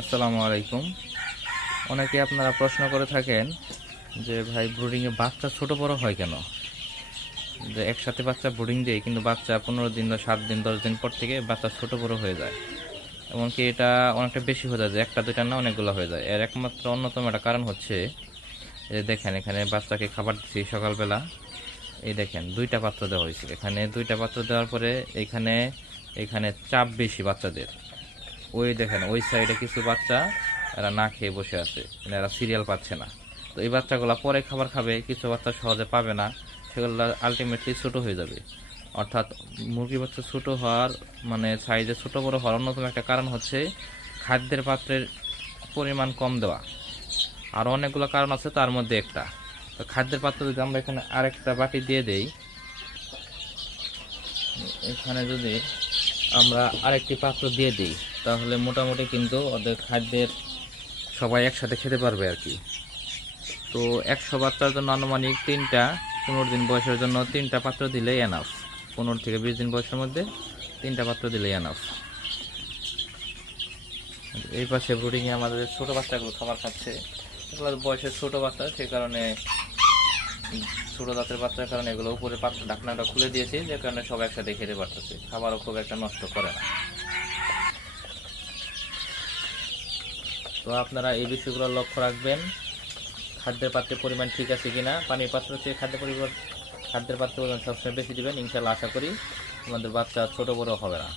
আসসালামু আলাইকুম। অনেকে আপনারা প্রশ্ন করে থাকেন যে ভাই ব্রুডিংয়ে বাচ্চা ছোট বড় হয় কেন? যে একসাথে বাচ্চা ব্রুডিং দিয়ে কিন্তু বাচ্চা 15 দিন বা 7 দিন 10 দিন পর থেকে বাচ্চা ছোট বড় হয়ে যায়। এমনকি এটা অনেকটা বেশি হয়ে যায়, যে একটা দুইটা না অনেকগুলো হয়ে যায়। এর একমাত্র অন্যতম একটা কারণ হচ্ছে এই যে দেখেন, এখানে বাচ্চাকে খাবার দিচ্ছি সকালবেলা। এই দেখেন, দুইটা পাত্র দেওয়া হয়েছে। এখানে দুইটা পাত্র দেওয়ার পরে এখানে এখানে চাপ বেশি বাচ্চাদের। ওই দেখেন ওই সাইডে কিছু বাচ্চা এরা না খেয়ে বসে আছে, মানে এরা সিরিয়াল পাচ্ছে না। তো এই বাচ্চাগুলো পরে খাবার খাবে, কিছু বাচ্চা সহজে পাবে না, সেগুলো আলটিমেটলি ছোট হয়ে যাবে। অর্থাৎ মুরগি বাচ্চা ছোট হওয়ার মানে সাইজে ছোট বড় হওয়ার অন্যতম একটা কারণ হচ্ছে খাদ্যের পাত্রের পরিমাণ কম দেওয়া। আরও অনেকগুলো কারণ আছে, তার মধ্যে একটা। তো খাদ্যের পাত্র যদি আমরা এখানে আরেকটা বাটি দিয়ে দেই, এখানে যদি আমরা আরেকটি পাত্র দিয়ে দিই, তাহলে মোটামুটি কিন্তু ওদের খাদ্যের সবাই একসাথে খেতে পারবে আর কি। তো 100 বাচ্চার জন্য আনুমানিক 15 দিন বয়সের জন্য 3টা পাত্র দিলেই এনাফ। 15 থেকে 20 দিন বয়সের মধ্যে 3টা পাত্র দিলেই এনাফ। এই পাশে ব্রুডিংয়ে আমাদের ছোট বাচ্চাগুলো খাবার খাচ্ছে। এগুলো বয়সের ছোট বাচ্চা, সে কারণে ছোট জাতের বাচ্চার কারণে এগুলো উপরে পাত্র ঢাকনাটা খুলে দিয়েছি, যে কারণে সব একসাথে খেতে পারতেছে, খাবারও খুব একটা নষ্ট করে না। তো আপনারা এই বিষয়গুলো লক্ষ্য রাখবেন। খাদ্যের পাত্রের পরিমাণ ঠিক আছে কিনা, পানির পাত্র চেয়ে খাদ্যের পাত্রের পরিমাণ সবসময় বেশি দিবেন। ইনশাল্লাহ আশা করি আমাদের বাচ্চা ছোট বড় হবে না।